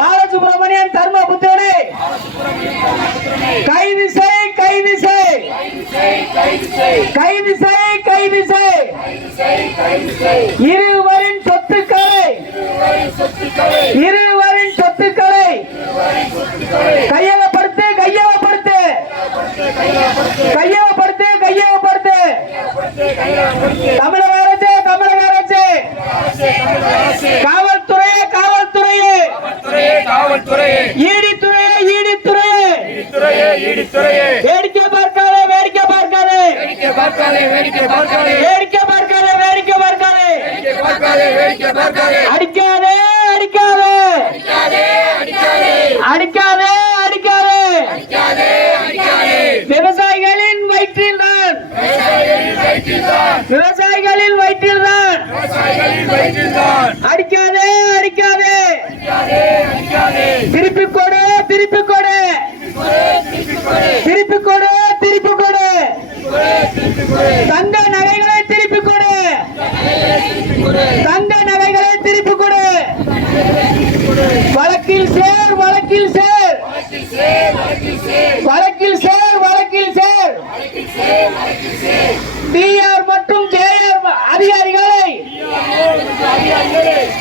பாலசுப்ரமணியன் தர்ம புத்திரனை கைது செய் கைது செய் கைது செய் கைது செய் இருவரின் சொத்துக்களை. இருவரின் சொத்துக்களை. கையகப்படுத்து கையகப்படுத்து. கையகப்படுத்து கையகப்படுத்து. தமிழக அரசு தமிழக அரசு. காவல் ஈடித்துறையே ஈடித்துறையே துறையே ஈடித்துறையே வேடிக்கை பார்க்காதே வேடிக்கை பார்க்காதே. வேடிக்கை பார்க்காதே வேடிக்கை பார்க்காதே. வேடிக்கை பார்க்காதே வேடிக்கை பார்க்காதே. வேடிக்கை பார்க்காதே வேடிக்கை பார்க்காதே. அடிக்காதே அடிக்காதே. அடிக்காதே அடிக்காதே. விவசாயிகளின் விவசாயிகளின் வயிற்றில்தான். அடிக்காதே அடிக்காதே திருப்பி கொடு திருப்பி கொடு. திருப்பி கொடு திருப்பி கொடு. தங்க நகைகளை திருப்பி கொடு. தங்க நகைகளை திருப்பி கொடு. வழக்கில் சேர் வழக்கில் சேர். வழக்கில் சேர் வழக்கில் சேர். டிஆர் மற்றும் ஜேஆர் அதிகாரிகளை.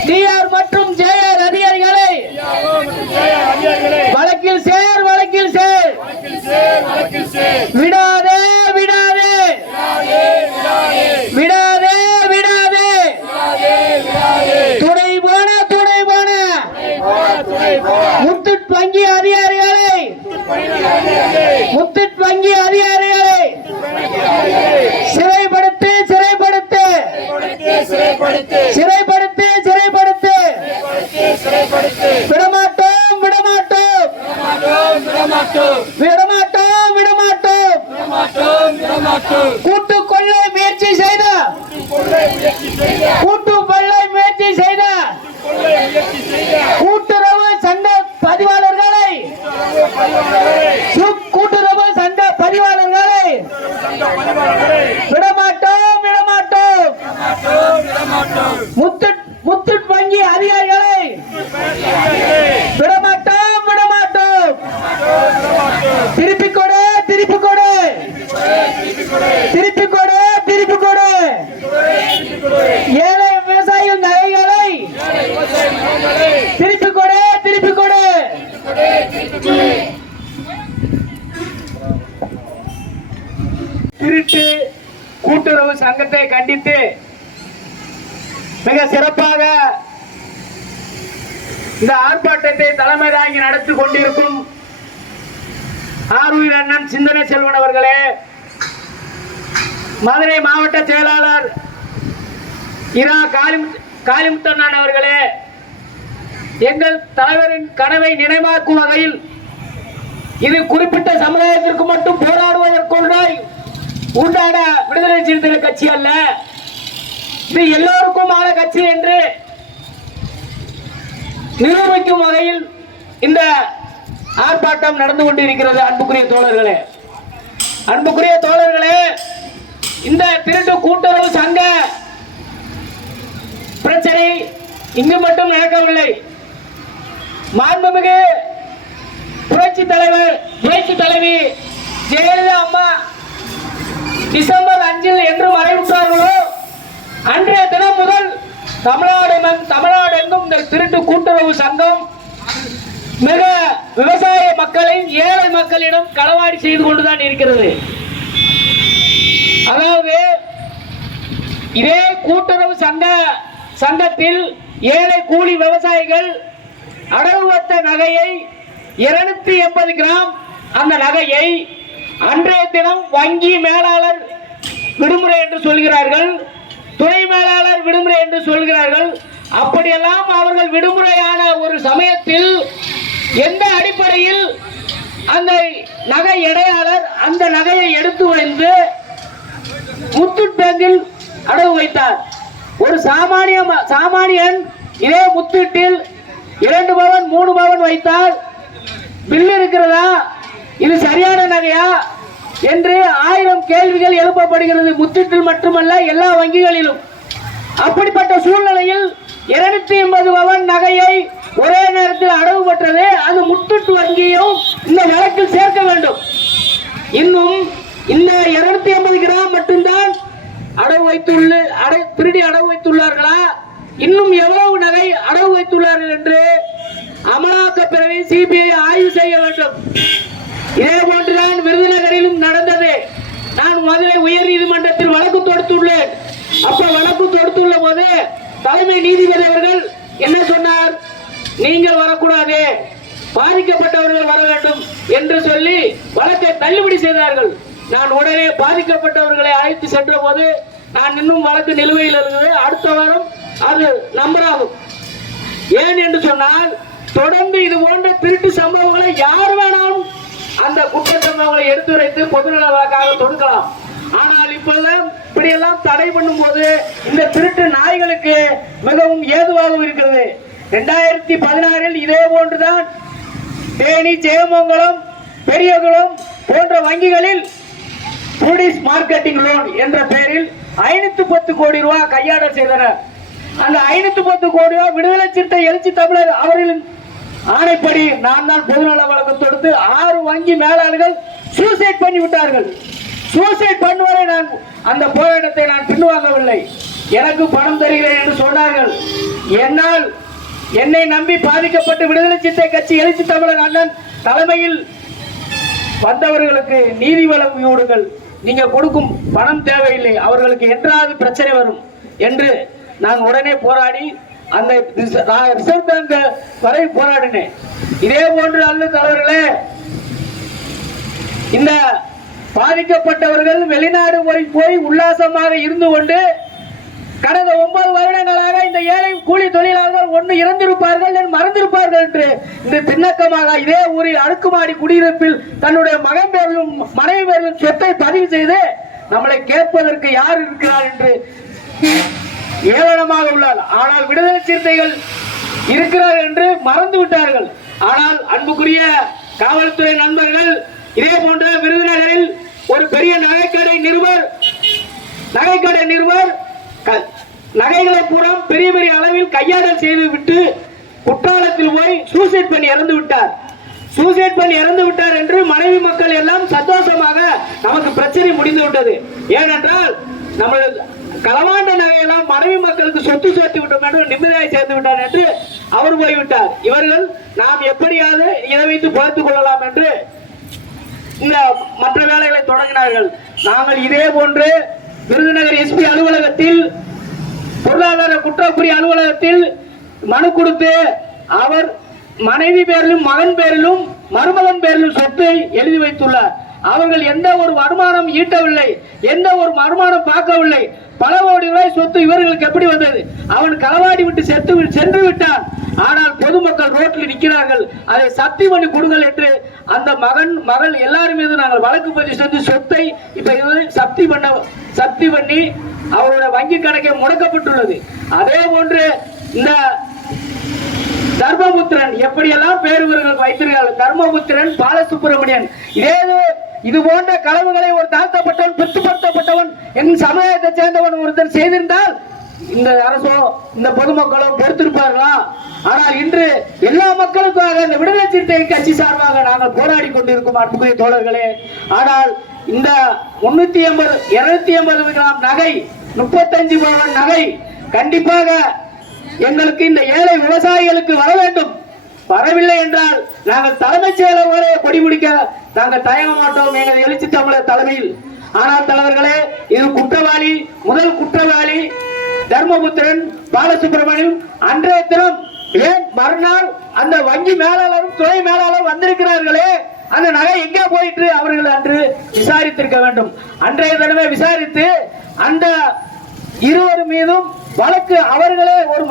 டிஆர் மற்றும் ஜேஆர் அதிகாரிகளை வழக்கில் சேர் வழக்கில் சேர் விடாதே விடாதே விடாதே விடாதே துணை போன துணை போன முத்துட் வங்கி அதிகாரிகளை முத்துட் வங்கி அதிகாரிகளை சிறைப்படுத்து சிறைப்படுத்து. சிறைப்படுத்து சிறைப்படுத்து. விடமாட்டோம் விடமாட்டோம். விடமாட்டோம் விடமாட்டோம். கூட்டு கொள்ளை முயற்சி செய்த கூட்டு கொள்ளை முயற்சி செய்த கூட்டுறவு சங்க பதிவாளர்களை சு- கூட்டுறவு சங்க பதிவாளர்களை விடமாட்டோம் விடமாட்டோம் முத்து முத்துட் வங்கி அதிகாரிகளை விடமாட்டோம் விடமாட்டோம் திருப்பி கொடு திருப்பி கொடு திருப்பி கொடு திருப்பி கொடு ஏழை விவசாயிகள் நகைகளை திருப்பி கொடு திருப்பி கொடு திருட்டு கூட்டுறவு சங்கத்தை கண்டித்து மிக சிறப்பாக இந்த ஆர்ப்பாட்டத்தை தலைமை தாங்கி நடத்தி கொண்டிருக்கும் ஆர்வீர் அண்ணன் சிந்தனை செல்வன் அவர்களே மதுரை மாவட்ட செயலாளர் இரா காலிம் காளிமுத்தண்ணன் அவர்களே எங்கள் தலைவரின் கனவை நினைவாக்கும் வகையில் இது குறிப்பிட்ட சமுதாயத்திற்கு மட்டும் போராடுவதற்கொண்டாய் உண்டான விடுதலை சிறுத்தைகள் கட்சி அல்ல. இது எல்லோருக்குமான கட்சி என்று நிரூபிக்கும் வகையில் இந்த ஆர்ப்பாட்டம் நடந்து கொண்டிருக்கிறது அன்புக்குரிய தோழர்களே. அன்புக்குரிய தோழர்களே இந்த திருட்டு கூட்டுறவு சங்க பிரச்சனை இங்கு மட்டும் நடக்கவில்லை. மாண்புமிகு புரட்சி தலைவர் புரட்சி தலைவி ஜெயலலிதா அம்மா டிசம்பர் அஞ்சில் என்று மறைவிட்டார்களோ அன்றைய தினம் முதல் தமிழ்நாடு தமிழ்நாடு எங்கும் இந்த திருட்டு கூட்டுறவு சங்கம் மிக விவசாய மக்களை ஏழை மக்களிடம் களவாடி செய்து கொண்டுதான் இருக்கிறது. அதாவது இதே கூட்டுறவு சங்க சங்கத்தில் ஏழை கூலி விவசாயிகள் அடகு நகையை இருநூத்தி எண்பது கிராம் அந்த நகையை அன்றைய தினம் வங்கி மேலாளர் விடுமுறை என்று சொல்கிறார்கள். துணை மேலாளர் விடுமுறை என்று சொல்கிறார்கள். அப்படியெல்லாம் அவர்கள் விடுமுறையான ஒரு சமயத்தில் எந்த அடிப்படையில் அந்த நகை எடையாளர் அந்த நகையை எடுத்து வந்து முத்துட் பேங்கில் அடகு வைத்தார். ஒரு சாமானிய சாமானியன் இதே முத்துட்டில் இரண்டு பவன் மூணு பவன் வைத்தால் பில் இருக்கிறதா? இது சரியான நகையா? என்று ஆயிரம் கேள்விகள் எழுப்பப்படுகிறது முத்தூட்டில் மட்டுமல்ல எல்லா வங்கிகளிலும். அப்படிப்பட்ட சூழ்நிலையில் இருநூத்தி எண்பது பவன் நகையை ஒரே நேரத்தில் அடவு பெற்றது அது முத்துட்டு வங்கியும் இந்த வழக்கில் சேர்க்க வேண்டும். இன்னும் இந்த இருநூத்தி ஐம்பது கிராம் மட்டும்தான் அடவு வைத்துள்ள அடை திருடி அடவு வைத்துள்ளார்களா? இன்னும் எவ்வளவு நகை அடவு வைத்துள்ளார்கள் என்று அமலாக்க பிறவி சிபிஐ ஆய்வு செய்ய வேண்டும். இதே போன்றுதான் விருதுநகரிலும் நடந்தது. நான் மதுரை உயர் நீதிமன்றத்தில் வழக்கு தொடுத்துள்ளேன். அப்ப வழக்கு தொடுத்துள்ள போது தலைமை நீதிபதி அவர்கள் என்ன சொன்னார்? நீங்கள் வரக்கூடாது. பாதிக்கப்பட்டவர்கள் வர வேண்டும் என்று சொல்லி வழக்கை தள்ளுபடி செய்தார்கள். நான் உடனே பாதிக்கப்பட்டவர்களை அழைத்து சென்ற போது நான் இன்னும் வழக்கு நிலுவையில் இருந்தது அடுத்த வாரம் அது நம்பராகும். ஏன் என்று சொன்னால் தொடர்ந்து இது போன்ற திருட்டு சம்பவங்களை யார் வேணாலும் அந்த குற்றத்தை அவங்களை எடுத்துரைத்து பொதுநல வழக்காக தொடுக்கலாம். ஆனால் இப்பெல்லாம் இப்படியெல்லாம் தடை பண்ணும்போது இந்த திருட்டு நாய்களுக்கு மிகவும் ஏதுவாக இருக்கிறது. ரெண்டாயிரத்தி பதினாறில் இதே போன்றுதான் தேனி ஜெயமங்கலம் பெரியகுளம் போன்ற வங்கிகளில் புடிஸ் மார்க்கெட்டிங் லோன் என்ற பெயரில் ஐநூத்தி பத்து கோடி ரூபாய் கையாடல் செய்தனர். அந்த ஐநூத்தி பத்து கோடி ரூபாய் விடுதலை சிறுத்தை எழுச்சி தமிழர் அவர்களின் ஆணைப்படி நான் தான் பொதுநல வழக்கு தொடுத்து ஆறு வங்கி மேலாளர்கள் சூசைட் பண்ணி விட்டார்கள். சூசைட் பண்ணுவதை நான் அந்த போராட்டத்தை நான் பின்வாங்கவில்லை. எனக்கு பணம் தருகிறேன் என்று சொன்னார்கள். என்னால் என்னை நம்பி பாதிக்கப்பட்டு விடுதலை சித்தை கட்சி எழுச்சி தமிழன் அண்ணன் தலைமையில் வந்தவர்களுக்கு நீதி வழங்கி விடுங்கள் நீங்க கொடுக்கும் பணம் தேவையில்லை. அவர்களுக்கு என்றாவது பிரச்சனை வரும் என்று நான் உடனே போராடி அந்த நான் ரிசர்வ் பேங்க் வரை போராடினேன். இதே போன்று அல்ல தலைவர்களே இந்த பாதிக்கப்பட்டவர்கள் வெளிநாடு போய் போய் உல்லாசமாக இருந்து கொண்டு கடந்த ஒன்பது வருடங்களாக இந்த ஏழை கூலி தொழிலாளர்கள் ஒன்று இறந்திருப்பார்கள் என்று மறந்திருப்பார்கள் என்று இந்த பின்னக்கமாக இதே ஊரில் அடுக்குமாடி குடியிருப்பில் தன்னுடைய மகன் பேரிலும் மனைவி பேரிலும் சொத்தை பதிவு செய்து நம்மளை கேட்பதற்கு யார் இருக்கிறார் என்று ஏளனமாக உள்ளார். ஆனால் விடுதலை சிறுத்தைகள் இருக்கிறார் என்று மறந்து விட்டார்கள். ஆனால் அன்புக்குரிய காவல்துறை நண்பர்கள் இதே போன்ற விருதுநகரில் ஒரு பெரிய நகைக்கடை நிருபர் நகைக்கடை நிருபர் க- நகைகளை பூரா பெரிய பெரிய அளவில் கையாடல் செய்து விட்டு குற்றாலத்தில் போய் சூசைட் பண்ணி இறந்து விட்டார். சூசைட் பண்ணி இறந்து விட்டார் என்று மனைவி மக்கள் எல்லாம் சந்தோஷமாக நமக்கு பிரச்சனை முடிந்து விட்டது. ஏனென்றால் நம்ம களவாண்ட நகையெல்லாம் மனைவி மக்களுக்கு சொத்து சேர்த்து விட்டோம் என்று நிம்மதியாக சேர்ந்து விட்டார் என்று அவர் போய்விட்டார். இவர்கள் நாம் எப்படியாவது இதை வைத்து பார்த்துக் கொள்ளலாம் என்று இந்த மற்ற வேலைகளை தொடங்கினார்கள். நாங்கள் இதே போன்று விருதுநகர் எஸ்பி அலுவலகத்தில் பொருளாதார குற்றக்குறி அலுவலகத்தில் மனு கொடுத்து அவர் மனைவி பேரிலும் மகன் பேரிலும் மருமகன் பேரிலும் சொத்தை எழுதி வைத்துள்ளார். அவர்கள் எந்த ஒரு வருமானம் ஈட்டவில்லை எந்த ஒரு வருமானம் பார்க்கவில்லை. பல கோடி ரூபாய் சொத்து இவர்களுக்கு எப்படி வந்தது? அவன் களவாடி விட்டு செத்து சென்று விட்டான். ஆனால் பொதுமக்கள் ரோட்டில் நிற்கிறார்கள். அதை சக்தி பண்ணி கொடுங்கள் என்று அந்த மகன் மகள் எல்லாரும் மீது நாங்கள் வழக்கு பதிவு செய்து சொத்தை இப்ப இது சக்தி பண்ண சக்தி பண்ணி அவருடைய வங்கி கணக்கை முடக்கப்பட்டுள்ளது. அதே போன்று இந்த தர்மபுத்திரன் எப்படியெல்லாம் பேர் இவர்கள் வைத்திருக்கிறார்கள்? தர்மபுத்திரன் பாலசுப்பிரமணியன் இதே இது போன்ற களவுகளை ஒரு தாழ்த்தப்பட்டவன் பிற்படுத்தப்பட்டவன் என் சமுதாயத்தை சேர்ந்தவன் ஒருத்தர் செய்திருந்தால் இந்த அரசோ இந்த பொதுமக்களோ பொறுத்திருப்பார்களா ஆனால் இன்று எல்லா மக்களுக்காக இந்த விடுதலை சிறுத்தை கட்சி சார்பாக நாங்கள் போராடி கொண்டிருக்கும் அன்புக்குரிய தோழர்களே ஆனால் இந்த முன்னூத்தி எண்பது இருநூத்தி எண்பது கிராம் நகை முப்பத்தஞ்சு பவன் நகை கண்டிப்பாக எங்களுக்கு இந்த ஏழை விவசாயிகளுக்கு வர வேண்டும். வரவில்லை என்றால் நாங்கள் தலைமைச் செயலரை கொடிபிடிக்க நாங்கள் தயங்க மாட்டோம். எங்கள் எழுச்சி தமிழர் தலைமையில். ஆனால் தலைவர்களே இது குற்றவாளி முதல் குற்றவாளி தர்மபுத்திரன் பாலசுப்ரமணியம் அன்றைய தினம் ஏன் மறுநாள் அந்த வங்கி மேலாளரும் துணை மேலாளரும் வந்திருக்கிறார்களே? அந்த நகை எங்கே போயிட்டு அவர்கள் அன்று விசாரித்திருக்க வேண்டும். அன்றைய தினமே விசாரித்து அந்த இருவர் மீதும் வழக்கு அவர்களே ஒரு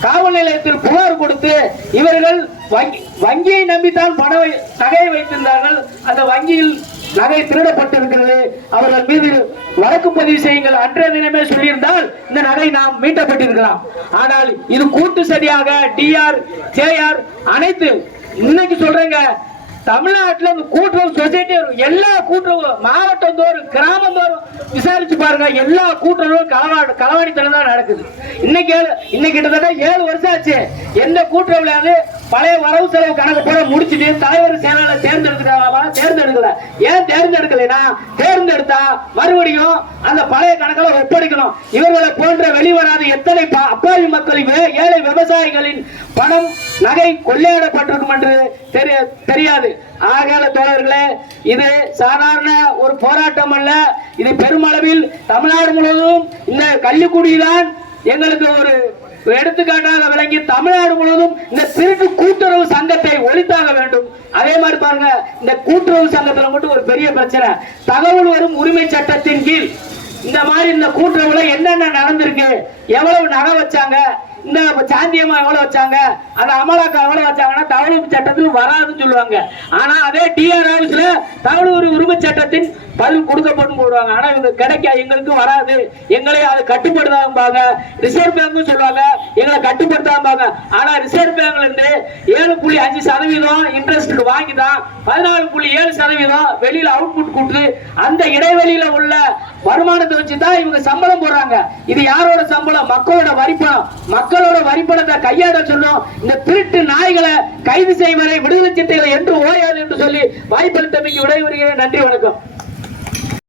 காவல் நிலையத்தில் புகார் கொடுத்து இவர்கள் வங்கி வங்கியை நம்பித்தான் பண வை- நகையை வைத்திருந்தார்கள். அந்த வங்கியில் நகை திருடப்பட்டிருக்கிறது. அவர்கள் மீது வழக்கு பதிவு செய்யுங்கள். அன்றைய தினமே சொல்லியிருந்தால் இந்த நகை நாம் மீட்டப்பட்டிருக்கலாம். ஆனால் இது கூட்டு சரியாக டிஆர் கேஆர் அனைத்து இன்னைக்கு சொல்றேங்க தமிழ்நாட்டில் கூட்டுறவு சொசைட்டி எல்லா கூட்டுறவு மாவட்டம் தோறும் கிராமம் தோறும் விசாரிச்சு பாருங்க எல்லா கூட்டுறவும் களவாடு களவாடித்தனம் தான் நடக்குது. இன்னைக்கு ஏழு- இன்னைக்கு கிட்டத்தட்ட ஏழு வருஷம் ஆச்சு. எந்த கூட்டுறவுலையாவது பழைய வரவு செலவு கணக்கு போட முடிச்சுட்டு தலைவர் செயலாளர் தேர்ந்தெடுக்கிறாங்களா தேர்ந்தெடுக்கல. ஏன் தேர்ந்தெடுக்கலைன்னா தேர்ந்தெடுத்தா மறுபடியும் அந்த பழைய கணக்கில் ஒப்படைக்கணும். இவர்களை போன்ற வெளிவராத எத்தனை பா- அப்பாவி மக்கள் ஏழை விவசாயிகளின் பணம் நகை கொள்ளையாடப்பட்டிருக்கும் என்று தெரிய- தெரியாது. ஆகால தோழர்களே இது சாதாரண ஒரு போராட்டம் அல்ல. இது பெருமளவில் தமிழ்நாடு முழுவதும் இந்த கள்ளிக்குடிதான் எங்களுக்கு ஒரு எடுத்துக்காட்டாக விளங்கி தமிழ்நாடு முழுவதும் இந்த திருட்டு கூட்டுறவு சங்கத்தை ஒழித்தாக வேண்டும். அதே மாதிரி பாருங்க இந்த கூட்டுறவு சங்கத்துல மட்டும் ஒரு பெரிய பிரச்சனை. தகவல் வரும் உரிமை சட்டத்தின் கீழ் இந்த மாதிரி இந்த கூட்டுறவுல என்னென்ன நடந்திருக்கு? எவ்வளவு நகை வச்சாங்க? இந்த சாந்தியம்மா எவ்வளவு வச்சாங்க? அந்த அமலாக்கா எவ்வளவு வச்சாங்கன்னா தகவல் சட்டத்தில் வராதுன்னு சொல்லுவாங்க. ஆனா அதே டிஆர் ஆபீஸ்ல தகவல் உரிமை சட்டத்தின் பதில் கொடுக்கப்படும் போடுவாங்க ஆனா இவங்க கிடைக்க எங்களுக்கு வராது. எங்களை அது கட்டுப்படுத்தாம்பாங்க. ரிசர்வ் பேங்க் சொல்லுவாங்க எங்களை கட்டுப்படுத்தாம்பாங்க. ஆனா ரிசர்வ் பேங்க்ல இருந்து ஏழு புள்ளி அஞ்சு சதவீதம் இன்ட்ரெஸ்ட்டுக்கு வாங்கி தான் பதினாலு புள்ளி ஏழு சதவீதம் வெளியில அவுட்புட் கொடுத்து அந்த இடைவெளியில உள்ள வருமானத்தை வச்சு தான் இவங்க சம்பளம் போடுறாங்க. இது யாரோட சம்பளம்? மக்களோட வரிப்பணம். மக்களோட வரிப்பணத்தை கையாட சொல்லும். இந்த திருட்டு நாய்களை கைது செய்வதை விடுதலை சிட்டைகளை என்று ஓயாது என்று சொல்லி வாய்ப்பளித்தமைக்கு விடைபெறுகிறேன். நன்றி வணக்கம்.